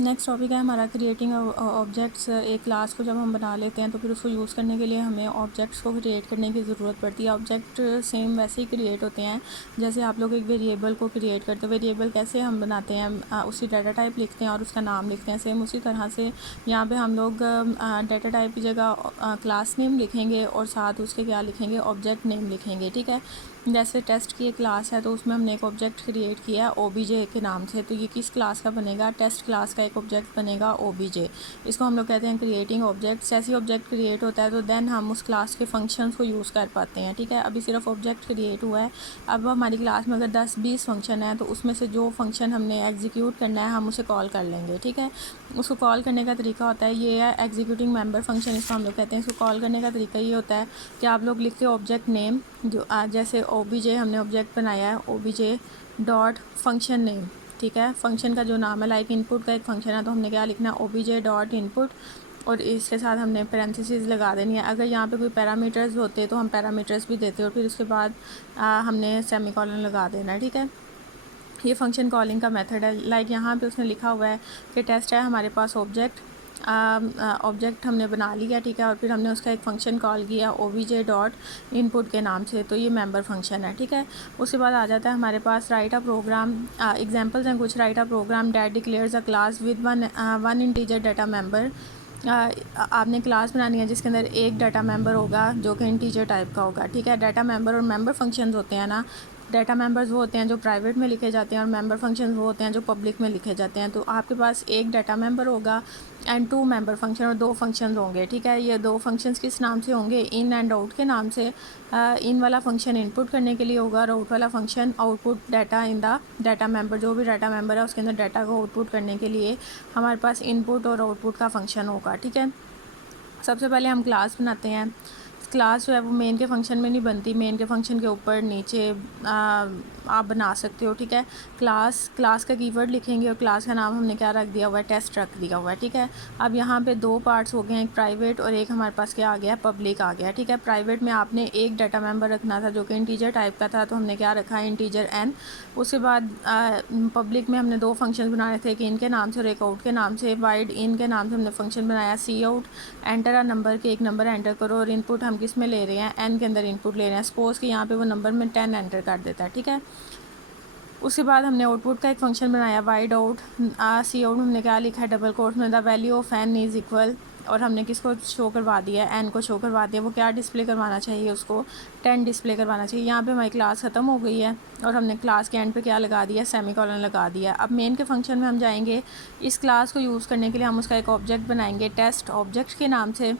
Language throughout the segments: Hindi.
नेक्स्ट टॉपिक है हमारा क्रिएटिंग ऑब्जेक्ट्स। एक क्लास को जब हम बना लेते हैं तो फिर उसको यूज़ करने के लिए हमें ऑब्जेक्ट्स को क्रिएट करने की ज़रूरत पड़ती है। ऑब्जेक्ट सेम वैसे ही क्रिएट होते हैं जैसे आप लोग एक वेरिएबल को क्रिएट करते हैं। वेरिएबल कैसे हम बनाते हैं, उसी डाटा टाइप लिखते हैं और उसका नाम लिखते हैं। सेम उसी तरह से यहाँ पे हम लोग डाटा टाइप की जगह क्लास नेम लिखेंगे और साथ उसके क्या लिखेंगे, ऑब्जेक्ट नेम लिखेंगे। ठीक है, जैसे टेस्ट की एक क्लास है तो उसमें हमने एक ऑब्जेक्ट क्रिएट किया है ओबीजे के नाम से, तो ये किस क्लास का बनेगा, टेस्ट क्लास का एक ऑब्जेक्ट बनेगा ओबीजे। इसको हम लोग कहते हैं क्रिएटिंग ऑब्जेक्ट्स। ऐसी ऑब्जेक्ट क्रिएट होता है तो देन हम उस क्लास के फंक्शंस को यूज़ कर पाते हैं। ठीक है, अभी सिर्फ ऑब्जेक्ट क्रिएट हुआ है। अब हमारी क्लास में अगर 10-20 फंक्शन है तो उसमें से जो फंक्शन हमने एग्जीक्यूट करना है हम उसे कॉल कर लेंगे। ठीक है, उसको कॉल करने का तरीका होता है, ये है एग्जीक्यूटिंग मेंबर फंक्शन, इसको हम लोग कहते हैं। इसको कॉल करने का तरीका ये होता है कि आप लोग लिखते हो ऑब्जेक्ट नेम, जो जैसे ओबीजे हमने ऑब्जेक्ट बनाया है ओबीजे डॉट फंक्शन नेम। ठीक है, फंक्शन का जो नाम है, लाइक इनपुट का एक फंक्शन है तो हमने क्या लिखना है, ओबीजे डॉट इनपुट, और इसके साथ हमने पैरेंथेसिस लगा देनी है। अगर यहाँ पे कोई पैरामीटर्स होते तो हम पैरामीटर्स भी देते और फिर उसके बाद हमने सेमीकोलन लगा देना है। ठीक है, ये फंक्शन कॉलिंग का मेथड है। लाइक यहाँ पे उसने लिखा हुआ है कि टेस्ट है हमारे पास ऑब्जेक्ट, ऑब्जेक्ट हमने बना लिया। ठीक है, और फिर हमने उसका एक फ़ंक्शन कॉल किया ओबीजे डॉट इनपुट के नाम से, तो ये मेंबर फंक्शन है। ठीक है, उसके बाद आ जाता है हमारे पास राइट अ प्रोग्राम। एग्जांपल्स हैं कुछ। Write a program that declares a class with one integer data member. आपने क्लास बनानी है जिसके अंदर एक डाटा मेंबर होगा जो कि इंटीजर टाइप का होगा। ठीक है, डाटा मेंबर और मेंबर फंक्शंस होते हैं ना, डाटा मेंबर्स वो होते हैं जो प्राइवेट में लिखे जाते हैं और मेंबर फंक्शंस वो होते हैं जो पब्लिक में लिखे जाते हैं। तो आपके पास एक डाटा मेंबर होगा एंड 2 मेंबर फंक्शन और 2 फंक्शंस होंगे। ठीक है, ये 2 फंक्शंस किस नाम से होंगे, इन एंड आउट के नाम से। इन वाला फंक्शन इनपुट करने के लिए होगा और आउट वाला function output data in the data member, जो भी डाटा मेंबर है उसके अंदर डाटा को आउटपुट करने के लिए हमारे पास इनपुट और आउटपुट का फंक्शन होगा। ठीक है, सबसे पहले हम क्लास बनाते हैं। क्लास जो है वो मेन के फंक्शन में नहीं बनती, मेन के फंक्शन के ऊपर नीचे आप बना सकते हो। ठीक है, क्लास का कीवर्ड लिखेंगे और क्लास का नाम हमने क्या रख दिया हुआ है, टेस्ट रख दिया हुआ है। ठीक है, अब यहाँ पे 2 पार्ट्स हो गए हैं, एक प्राइवेट और एक हमारे पास क्या आ गया, पब्लिक आ गया। ठीक है, प्राइवेट में आपने एक डाटा मेंबर रखना था जो कि इंटीजर टाइप का था, तो हमने क्या रखा है, इंटीजर एन। उसके बाद पब्लिक में हमने 2 फंक्शन बनाए थे, एक इन के नाम से और एक आउट के नाम से। वाइड इन के नाम से हमने फंक्शन बनाया सी आउट, एंटर अ नंबर के एक नंबर एंटर करो, और इनपुट हम किस में ले रहे हैं, एन के अंदर इनपुट ले रहे हैं। सपोज़ कि यहाँ पे वो नंबर में 10 एंटर कर देता है। ठीक है, उसके बाद हमने आउटपुट का एक फंक्शन बनाया वाइड आउट। सी आउट हमने क्या लिखा है, डबल कोट्स में, the value of n is equal, और हमने किसको शो करवा दिया है, एन को शो करवा दिया। वो क्या डिस्प्ले करवाना चाहिए, उसको 10 डिस्प्ले करवाना चाहिए। यहाँ पे हमारी क्लास ख़त्म हो गई है और हमने क्लास के एंड पे क्या लगा दिया, सेमीकोलन लगा दिया। अब मेन के फंक्शन में हम जाएंगे, इस क्लास को यूज़ करने के लिए हम उसका एक ऑब्जेक्ट बनाएंगे टेस्ट ऑब्जेक्ट के नाम से।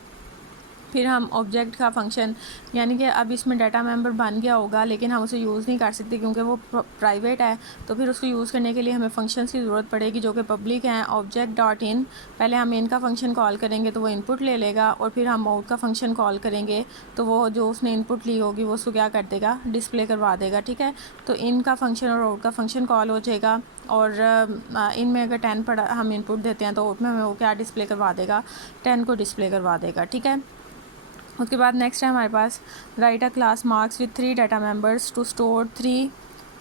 फिर हम ऑब्जेक्ट का फंक्शन, यानी कि अब इसमें डाटा मेंबर बन गया होगा लेकिन हम उसे यूज़ नहीं कर सकते क्योंकि वो प्राइवेट है, तो फिर उसको यूज़ करने के लिए हमें फंक्शंस की ज़रूरत पड़ेगी जो कि पब्लिक हैं। ऑब्जेक्ट डॉट इन, पहले हम इन का फंक्शन कॉल करेंगे तो वो इनपुट ले लेगा, और फिर हम आउट का फंक्शन कॉल करेंगे तो वो जो उसने इनपुट ली होगी वो उसको क्या कर देगा, डिस्प्ले करवा देगा। ठीक है, तो इन का फंक्शन और आउट का फंक्शन कॉल हो जाएगा, और इन में अगर 10 पड़ा हम इनपुट देते हैं तो आउट में हमें वो क्या डिस्प्ले करवा देगा, 10 को डिस्प्ले करवा देगा। ठीक है, उसके बाद नेक्स्ट है हमारे पास write a class marks with 3 data members to store 3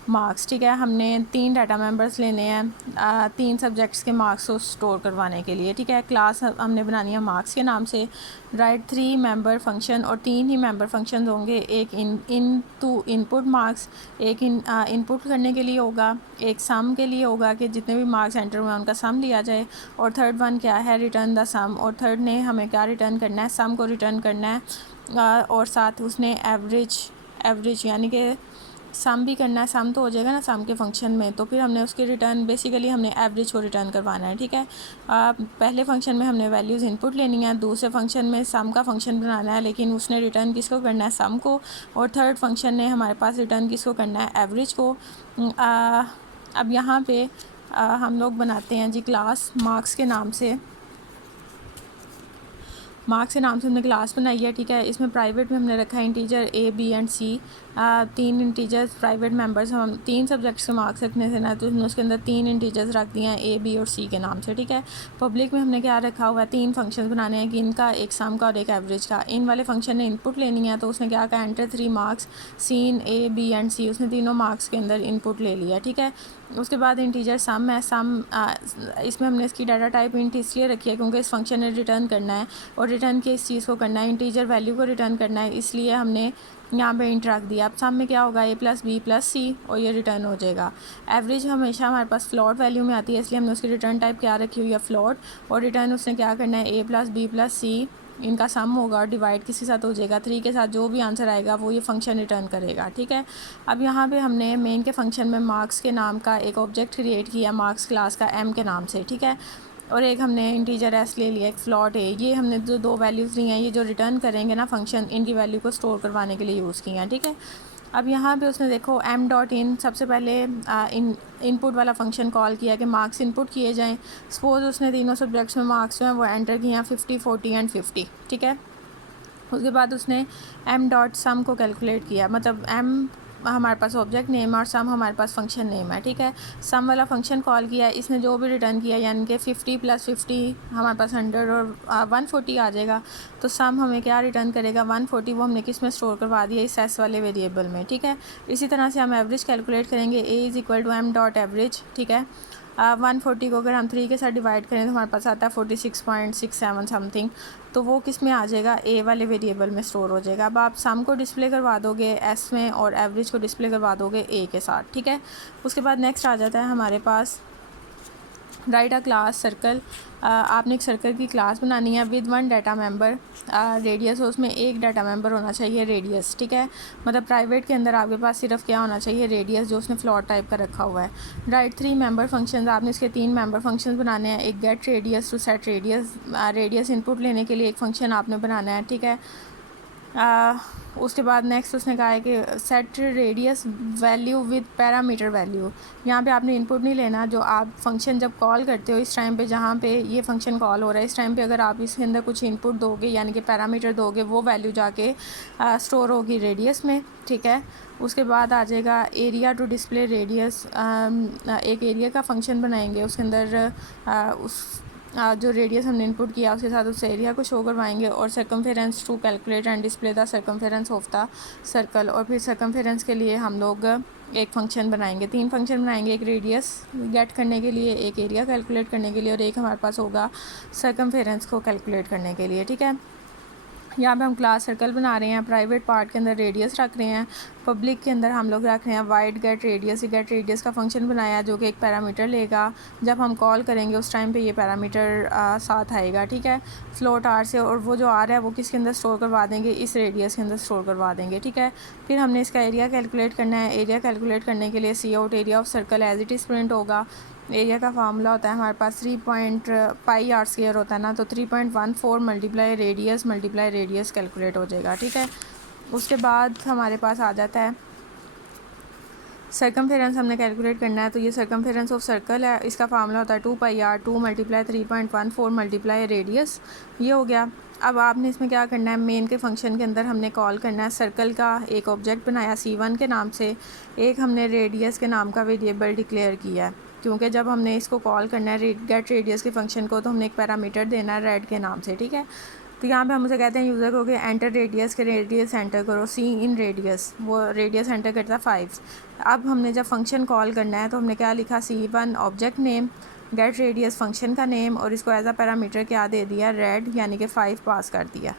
marks. ठीक है, हमने 3 डाटा मेंबर्स लेने हैं 3 सब्जेक्ट्स के मार्क्स को स्टोर करवाने के लिए। ठीक है, क्लास हमने बनानी है मार्क्स के नाम से। राइट 3 मेंबर फंक्शन, और 3 ही मेंबर फंक्शन होंगे, एक इन टू इनपुट मार्क्स, एक इनपुट करने के लिए होगा, एक सम के लिए होगा कि जितने भी मार्क्स एंटर हुए उनका सम लिया जाए, और थर्ड वन क्या है, रिटर्न द सम, और थर्ड ने हमें क्या रिटर्न करना है, सम को रिटर्न करना है, और साथ उसने एवरेज यानी कि सम भी करना है। सम तो हो जाएगा ना सम के फंक्शन में, तो फिर हमने उसके रिटर्न, बेसिकली हमने एवरेज को रिटर्न करवाना है। ठीक है, पहले फंक्शन में हमने वैल्यूज़ इनपुट लेनी है, दूसरे फंक्शन में सम का फंक्शन बनाना है लेकिन उसने रिटर्न किसको करना है, सम को, और थर्ड फंक्शन ने हमारे पास रिटर्न किसको करना है, एवरेज को। अब यहाँ पे हम लोग बनाते हैं जी क्लास मार्क्स के नाम से। मार्क्स के नाम से हमने क्लास बनाई है। ठीक है, इसमें प्राइवेट में हमने रखा है इंटीजर ए बी एंड सी, तीन इंटीजर्स प्राइवेट मेंबर्स, हम 3 सब्जेक्ट्स के मार्क्स रखने थे ना, तो हमने उसके अंदर 3 इंटीजर्स रख दिए हैं ए, बी और सी के नाम से, ठीक है। पब्लिक में हमने क्या रखा हुआ है, 3 फंक्शंस बनाने हैं, कि इनका एक सम का और एक एवरेज का। इन वाले फंक्शन ने इनपुट लेनी है, तो उसने क्या कहा, enter 3 marks in A, B and C, उसने तीनों मार्क्स के अंदर इनपुट ले लिया, ठीक है। उसके बाद इंटीजर सम है, सम इसमें हमने इसकी डाटा टाइप इंट इसलिए रखी है क्योंकि इस फंक्शन ने रिटर्न करना है, और रिटर्न के इस चीज़ को करना है, इंटीजर वैल्यू को रिटर्न करना है, इसलिए हमने यहाँ पे इंट रख दिया। अब सम में क्या होगा, ए प्लस बी प्लस सी, और ये रिटर्न हो जाएगा। एवरेज हमेशा हमारे पास फ्लॉट वैल्यू में आती है, इसलिए हमने उसकी रिटर्न टाइप क्या रखी हुई है, फ्लॉट, और रिटर्न उसने क्या करना है, ए प्लस बी प्लस सी, इनका सम होगा और डिवाइड किसी साथ हो जाएगा 3 के साथ, जो भी आंसर आएगा वो ये फंक्शन रिटर्न करेगा, ठीक है। अब यहाँ पे हमने मेन के फंक्शन में मार्क्स के नाम का एक ऑब्जेक्ट क्रिएट किया, मार्क्स क्लास का एम के नाम से, ठीक है, और एक हमने इंटीजर एस ले लिया, एक फ्लॉट है। ये हमने जो 2 वैल्यूज़ ली हैं, ये जो रिटर्न करेंगे ना फंक्शन, इनकी वैल्यू को स्टोर करवाने के लिए यूज़ किया है, ठीक है। अब यहाँ पे उसने देखो एम डॉट इन, सबसे पहले इनपुट वाला फंक्शन कॉल किया कि मार्क्स इनपुट किए जाएं। सपोज़ उसने तीनों सब्जेक्ट्स में मार्क्स जो हैं वो एंटर किए हैं 50, 40 एंड 50, ठीक है। उसके बाद उसने एम डॉट सम को कैलकुलेट किया, मतलब एम हमारे पास ऑब्जेक्ट नेम और सम हमारे पास फंक्शन नेम है, ठीक है। सम वाला फंक्शन कॉल किया, इसने जो भी रिटर्न किया, यानी कि 50 प्लस 50 हमारे पास 100 और 140 आ जाएगा, तो सम हमें क्या रिटर्न करेगा, 140, वो हमने किस में स्टोर करवा दिया, इस एस वाले वेरिएबल में, ठीक है। इसी तरह से हम एवरेज कैलकुलेट करेंगे, A is equal to M dot average, ठीक है। 140 को अगर हम 3 के साथ डिवाइड करें तो हमारे पास आता है 46.67 समथिंग, तो वो किस में आ जाएगा, ए वाले वेरिएबल में स्टोर हो जाएगा। अब आप सम को डिस्प्ले करवा दोगे एस में और एवरेज को डिस्प्ले करवा दोगे ए के साथ, ठीक है। उसके बाद नेक्स्ट आ जाता है हमारे पास राइट अ क्लास सर्कल। आपने एक सर्कल की क्लास बनानी है विद 1 डाटा मेंबर रेडियस, उसमें एक डाटा मेंबर होना चाहिए रेडियस, ठीक है। मतलब प्राइवेट के अंदर आपके पास सिर्फ क्या होना चाहिए, रेडियस, जो उसने फ्लॉट टाइप का रखा हुआ है। राइट 3 मेंबर फंक्शन, आपने इसके 3 मेंबर फंक्शन बनाने हैं, एक get radius to set radius, radius input लेने के लिए एक फंक्शन आपने बनाना है, ठीक है। उसके बाद नेक्स्ट उसने कहा है कि set radius value with parameter value. यहाँ पे आपने इनपुट नहीं लेना, जो आप फंक्शन जब कॉल करते हो इस टाइम पे, जहाँ पे ये फंक्शन कॉल हो रहा है इस टाइम पे अगर आप इसके अंदर कुछ इनपुट दोगे, यानी कि पैरामीटर दोगे, वो वैल्यू जाके स्टोर होगी रेडियस में, ठीक है। उसके बाद आ जाएगा एरिया टू डिस्प्ले रेडियस, एक एरिया का फंक्शन बनाएंगे, उसके अंदर उस जो रेडियस हमने इनपुट किया उसके साथ उस एरिया को शो करवाएंगे, और circumference to calculate and display the circumference of the circle, और फिर सर्कमफेरेंस के लिए हम लोग एक फ़ंक्शन बनाएंगे, 3 फंक्शन बनाएंगे, एक रेडियस गेट करने के लिए, एक एरिया कैलकुलेट करने के लिए, और एक हमारे पास होगा सर्कमफेरेंस को कैलकुलेट करने के लिए, ठीक है। यहाँ पे हम क्लास सर्कल बना रहे हैं, प्राइवेट पार्ट के अंदर रेडियस रख रहे हैं, पब्लिक के अंदर हम लोग रख रहे हैं void get radius. Get radius का फंक्शन बनाया जो कि एक पैरामीटर लेगा, जब हम कॉल करेंगे उस टाइम पे ये पैरामीटर साथ आएगा, ठीक है, फ्लोट आर से, और वो जो आर है वो किसके अंदर स्टोर करवा देंगे, इस रेडियस के अंदर स्टोर करवा देंगे, ठीक है। फिर हमने इसका एरिया कैलकुलेट करना है, एरिया कैलकुलेट करने के लिए cout area of circle as it is print होगा। एरिया का फार्मूला होता है हमारे पास 3 पाई आर स्क्वायर होता है ना, तो 3.14 मल्टीप्लाई रेडियस कैलकुलेट हो जाएगा, ठीक है। उसके बाद हमारे पास आ जाता है सर्कमफेरेंस, हमने कैलकुलेट करना है, तो ये सर्कमफेरेंस ऑफ सर्कल है, इसका फार्मूला होता है 2 पाई आर 2 मल्टीप्लाई 3.14 मल्टीप्लाई रेडियस, ये हो गया। अब आपने इसमें क्या करना है, मेन के फंक्शन के अंदर हमने कॉल करना है सर्कल का एक ऑब्जेक्ट बनाया C1 के नाम से, एक हमने रेडियस के नाम का वेरिएबल डिक्लेयर किया है, क्योंकि जब हमने इसको कॉल करना है गेट रेडियस के फंक्शन को, तो हमने एक पैरामीटर देना है रेड के नाम से, ठीक है। तो यहाँ पे हम उसे कहते हैं यूज़र को कि एंटर रेडियस के रेडियस एंटर करो, सी इन रेडियस, वो रेडियस एंटर करता है 5। अब हमने जब फंक्शन कॉल करना है तो हमने क्या लिखा, C1 object name, get radius function का नेम, और इसको एज अ पैरामीटर क्या दे दिया, रेड, यानी कि 5 पास कर दिया,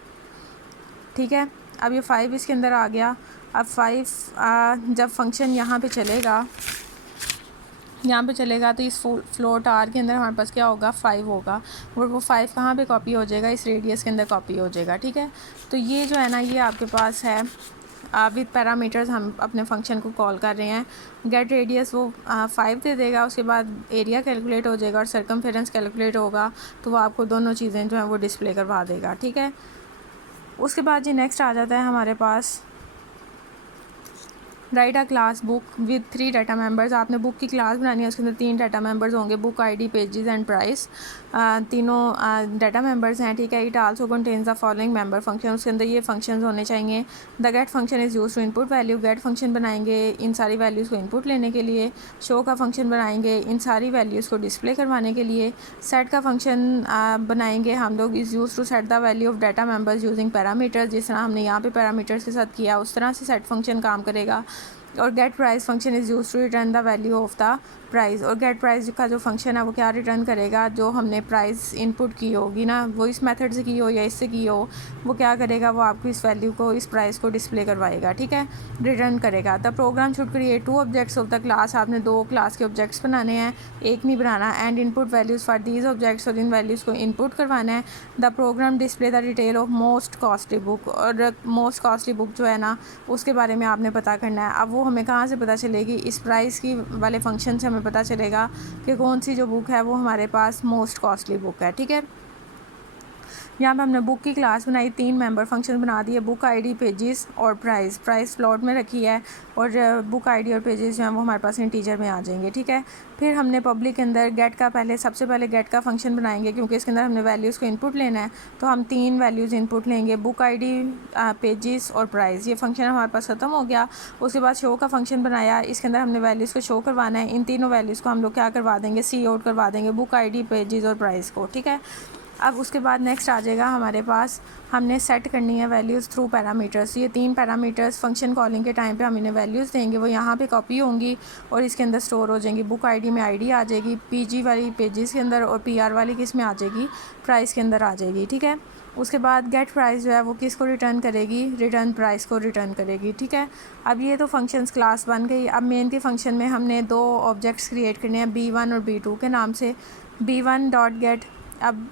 ठीक है। अब ये 5 इसके अंदर आ गया। अब 5 जब फंक्शन यहाँ पे चलेगा तो इस फ्लोट आर के अंदर हमारे पास क्या होगा, 5 होगा, और वो 5 कहाँ पे कॉपी हो जाएगा, इस रेडियस के अंदर कॉपी हो जाएगा, ठीक है। तो ये जो है ना, ये आपके पास है विद पैरामीटर्स, हम अपने फंक्शन को कॉल कर रहे हैं। गेट रेडियस वो 5 दे देगा, उसके बाद एरिया कैलकुलेट हो जाएगा और सर्कमफेरेंस कैलकुलेट होगा, तो वो आपको दोनों चीज़ें जो हैं वो डिस्प्ले करवा देगा, ठीक है। उसके बाद जी नेक्स्ट आ जाता है हमारे पास write a class book with 3 data members. आपने बुक की क्लास बनानी है, उसके अंदर 3 डाटा मेंबर्स होंगे, book ID, pages and price. तीनों डाटा मेंबर्स हैं, ठीक है। It also contains the following member function. उसके अंदर ये फंक्शंस होने चाहिए। The get function is use to input value. Get function बनाएंगे इन सारी वैल्यूज़ को इनपुट लेने के लिए। शो का फंक्शन बनाएंगे इन सारी वैल्यूज़ को डिस्प्ले करवाने के लिए। सेट का फंक्शन बनाएंगे हम लोग, is use to set the value of data members using parameters. जिस तरह हमने यहाँ पे पैरामीटर्स के साथ किया, उस तरह से सेट फंक्शन काम करेगा। और get price function is use to return the value of the price. और गेट प्राइस का जो फंक्शन है वो क्या रिटर्न करेगा, जो हमने प्राइस इनपुट की होगी ना, वो इस मेथड से की हो या इससे की हो, वो क्या करेगा, वो आपको इस वैल्यू को, इस प्राइस को डिस्प्ले करवाएगा, ठीक है, रिटर्न करेगा। The program should create 2 objects of the class. आपने 2 क्लास के ऑब्जेक्ट्स बनाने हैं, एक नहीं बनाना। And input values for these objects, और इन वैल्यूज़ को इनपुट करवाना है। The program display the detail of most costly book. और मोस्ट कॉस्टली बुक जो है ना, उसके बारे में आपने पता करना है। अब वो हमें कहाँ से पता चलेगी, इस प्राइस की वाले फंक्शन से हमें पता चलेगा कि कौन सी जो बुक है वो हमारे पास मोस्ट कॉस्टली बुक है, ठीक है। यहाँ पे हमने बुक की क्लास बनाई, 3 मेंबर फंक्शन बना दिए, बुक आईडी, पेजेस और प्राइस। प्राइस फ्लोट में रखी है, और बुक आईडी और पेजेस जो हैं वो हमारे पास इंटीजर में आ जाएंगे, ठीक है। फिर हमने पब्लिक के अंदर गेट का सबसे पहले गेट का फंक्शन बनाएंगे, क्योंकि इसके अंदर हमने वैल्यूज़ को इनपुट लेना है। तो हम 3 वैल्यूज़ इनपुट लेंगे, बुक आईडी, पेजेस और प्राइस। ये फंक्शन हमारे पास ख़त्म हो गया। उसके बाद शो का फंक्शन बनाया, इसके अंदर हमने वैल्यूज़ को शो करवाना है। इन तीनों वैल्यूज़ को हम लोग क्या करवा देंगे, सी आउट करवा देंगे, बुक आईडी, पेजेस और प्राइस को, ठीक है। अब उसके बाद नेक्स्ट आ जाएगा हमारे पास, हमने सेट करनी है वैल्यूज़ थ्रू पैरामीटर्स। ये 3 पैरामीटर्स फंक्शन कॉलिंग के टाइम पे हम इन्हें वैल्यूज़ देंगे, वो यहाँ पे कॉपी होंगी और इसके अंदर स्टोर हो जाएंगी। बुक आईडी में आईडी आ जाएगी, पीजी वाली पेजेस के अंदर, और पीआर वाली किस में आ जाएगी, प्राइस के अंदर आ जाएगी, ठीक है। उसके बाद गेट प्राइस जो है वो किसको रिटर्न करेगी, रिटर्न प्राइस को रिटर्न करेगी, ठीक है। अब ये तो फंक्शंस क्लास बन गई। अब मेन के फंक्शन में हमने 2 ऑब्जेक्ट्स क्रिएट करने हैं, B1 और B2 के नाम से। B1 dot gate. अब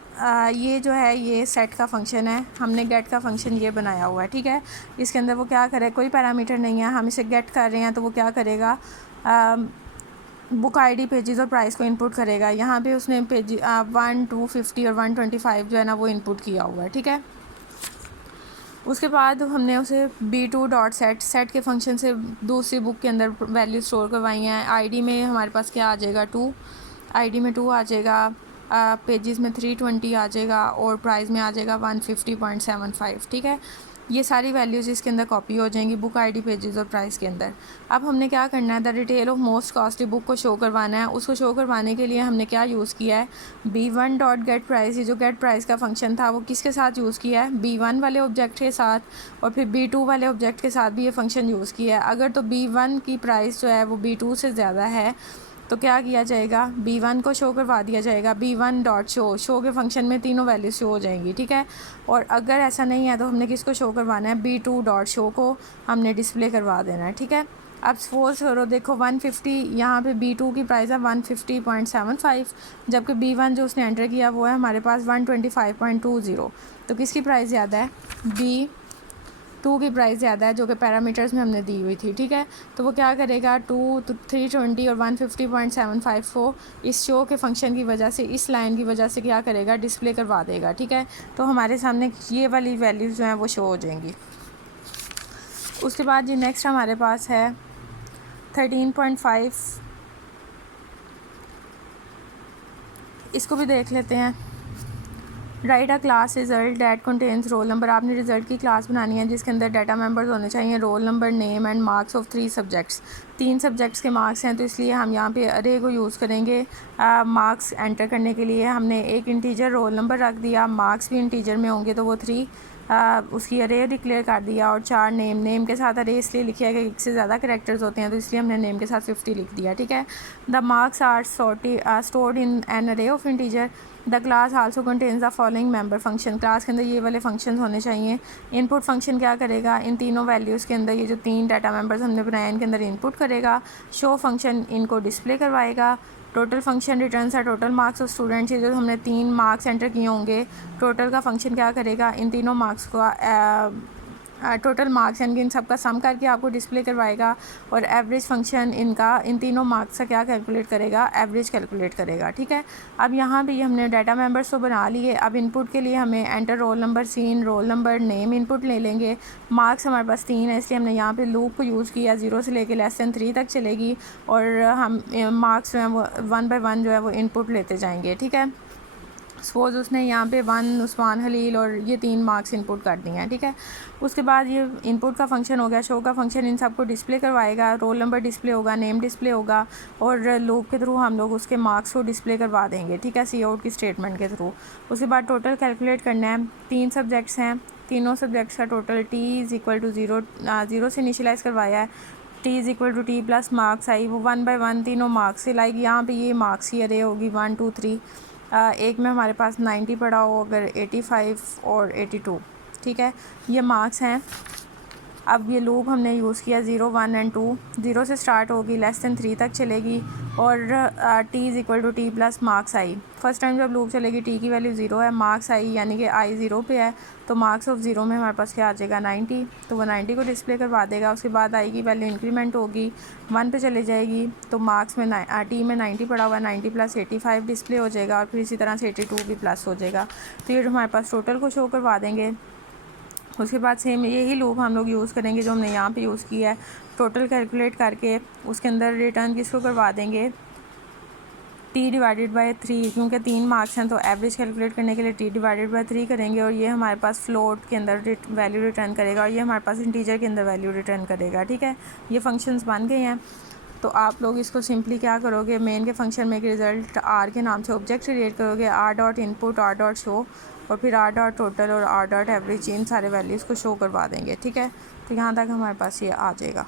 ये जो है ये सेट का फंक्शन है, हमने गेट का फंक्शन ये बनाया हुआ है, ठीक है। इसके अंदर वो क्या करे, कोई पैरामीटर नहीं है, हम इसे गेट कर रहे हैं, तो वो क्या करेगा, बुक आईडी, पेजेस और प्राइस को इनपुट करेगा। यहाँ पे उसने 1, 2, 50 और 125 जो है ना वो इनपुट किया हुआ है, ठीक है। उसके बाद हमने उसे B2 डॉट सेट के फंक्शन से दूसरी बुक के अंदर वैल्यू स्टोर करवाई हैं। आईडी में हमारे पास क्या आ जाएगा, 2, आईडी में 2 आ जाएगा, पेजेस में 320 आ जाएगा, और प्राइस में आ जाएगा 150.75, ठीक है। ये सारी वैल्यूज़ इसके अंदर कॉपी हो जाएंगी, बुक आईडी, पेजेस और प्राइस के अंदर। अब हमने क्या करना है, the detail of most costly book को शो करवाना है। उसको शो करवाने के लिए हमने क्या यूज़ किया है, B1 डॉट गेट प्राइस। ये जो गेट प्राइस का फंक्शन था वो किसके साथ यूज़ किया है, B1 वाले ऑब्जेक्ट के साथ, और फिर B2 वाले ऑब्जेक्ट के साथ भी ये फंक्शन यूज़ किया है। अगर तो B1 की प्राइस जो है वो B2 से ज़्यादा है तो क्या किया जाएगा, B1 को शो करवा दिया जाएगा, B1 डॉट शो के फंक्शन में तीनों वैल्यूज शो हो जाएंगी, ठीक है। और अगर ऐसा नहीं है तो हमने किसको शो करवाना है, B2 डॉट शो को हमने डिस्प्ले करवा देना है, ठीक है। अब सपोज करो, देखो 150, यहाँ पे B2 की प्राइस है 150.75, जबकि B1 जो उसने एंटर किया वो है हमारे पास 125.20। तो किसकी प्राइस ज़्यादा है, B2 की प्राइस ज़्यादा है, जो कि पैरामीटर्स में हमने दी हुई थी, ठीक है। तो वो क्या करेगा, 320 और 150.75 को इस शो के फंक्शन की वजह से, इस लाइन की वजह से क्या करेगा, डिस्प्ले करवा देगा, ठीक है। तो हमारे सामने ये वाली वैल्यूज़ जो हैं वो शो हो जाएंगी। उसके बाद जी नेक्स्ट हमारे पास है 13.5, इसको भी देख लेते हैं। Right a class result that contains roll number. आपने रिजल्ट की क्लास बनानी है जिसके अंदर डाटा मेंबर्स होने चाहिए, role number, name and marks of 3 subjects. 3 subjects के मार्क्स हैं, तो इसलिए हम यहाँ पे अरे को यूज़ करेंगे मार्क्स एंटर करने के लिए। हमने एक इंटीजर रोल नंबर रख दिया, मार्क्स भी इंटीजर में होंगे तो वो 3 उसकी अरे डिक्लेयर कर दिया, और 4 नेम के साथ अरे इसलिए लिखा है कि एक से ज़्यादा करेक्टर्स होते हैं, तो इसलिए हमने नेम के साथ 50 लिख दिया, ठीक है। The marks are stored in an array of integer. The class also contains the following member function. Class के अंदर ये वाले फंक्शन होने चाहिए। इनपुट फंक्शन क्या करेगा, इन तीनों वैल्यूज़ के अंदर ये जो 3 डाटा मेंबर्स हमने बनाए इनके अंदर इनपुट करेगा। शो फंक्शन इनको डिस्प्ले करवाएगा। टोटल फंक्शन रिटर्न्स है टोटल मार्क्स ऑफ स्टूडेंट्स। ये जो हमने 3 मार्क्स एंटर किए होंगे, टोटल का फंक्शन क्या करेगा, इन तीनों मार्क्स को टोटल मार्क्स यानी कि इन सब का सम करके आपको डिस्प्ले करवाएगा, और एवरेज फंक्शन इन तीनों मार्क्स का क्या कैलकुलेट करेगा, एवरेज कैलकुलेट करेगा। ठीक है, अब यहाँ पे हमने डाटा मेंबर्स तो बना लिए। अब इनपुट के लिए हमें एंटर रोल नंबर, सीन, रोल नंबर, नेम इनपुट ले लेंगे। मार्क्स हमारे पास 3 है, इसलिए हमने यहाँ पे लूप को यूज़ किया, 0 से लेके <3 तक चलेगी, और हम मार्क्स जो है वो 1 बाय 1 जो है वो इनपुट लेते जाएंगे। ठीक है, सपोज़ उसने यहाँ पे 1 उस्मान हलील और ये 3 मार्क्स इनपुट कर दिए हैं। ठीक है, उसके बाद ये इनपुट का फंक्शन हो गया, शो का फंक्शन इन सबको डिस्प्ले करवाएगा, रोल नंबर डिस्प्ले होगा, नेम डिस्प्ले होगा, और लूप के थ्रू हम लोग उसके मार्क्स को डिस्प्ले करवा देंगे। ठीक है, सी आउट की स्टेटमेंट के थ्रू। उसके बाद टोटल कैलकुलेट करना है। 3 सब्जेक्ट्स हैं, तीनों सब्जेक्ट्स का टोटल टी=0 से इनिशलाइज़ करवाया है। टी प्लस मार्क्स आई, वो 1 बाय 1 तीनों मार्क्स से, लाइक यहाँ पे ये मार्क्स की अरे होगी 1 2 3। एक में हमारे पास 90 पड़ा हो, अगर 85 और 82। ठीक है, ये मार्क्स हैं। अब ये लूप हमने यूज़ किया 0 1 एंड 2, 0 से स्टार्ट होगी, <3 तक चलेगी, और T plus marks I. First time जब लूप चलेगी टी की वैल्यू 0 है, मार्क्स आई यानी कि आई 0 पे है, तो मार्क्स ऑफ 0 में हमारे पास क्या आ जाएगा 90, तो वो 90 को डिस्प्ले करवा देगा। उसके बाद आई की वैल्यू इंक्रीमेंट होगी, 1 पे चले जाएगी, तो मार्क्स में टी में 90 पड़ा हुआ, 90 प्लस 85 डिस्प्ले हो जाएगा, और फिर इसी तरह से 82 भी प्लस हो जाएगा। तो ये हमारे पास टोटल को शो करवा देंगे। उसके बाद सेम यही लूप हम लोग यूज़ करेंगे जो हमने यहाँ पे यूज़ किया है। टोटल कैलकुलेट करके उसके अंदर रिटर्न किसको करवा देंगे, t/3, क्योंकि 3 मार्क्स हैं तो एवरेज कैलकुलेट करने के लिए t/3 करेंगे, और ये हमारे पास फ्लोट के अंदर वैल्यू रिटर्न करेगा, और ये हमारे पास इंटीजर के अंदर वैल्यू रिटर्न करेगा। ठीक है, ये फंक्शंस बन गए हैं। तो आप लोग इसको सिंपली क्या करोगे, मेन के फंक्शन में एक रिज़ल्ट आर के नाम से ऑब्जेक्ट क्रिएट करोगे, r.input, r.show, और फिर r.total और r.average इन सारे वैल्यूज़ को शो करवा देंगे। ठीक है, तो यहाँ तक हमारे पास ये आ जाएगा।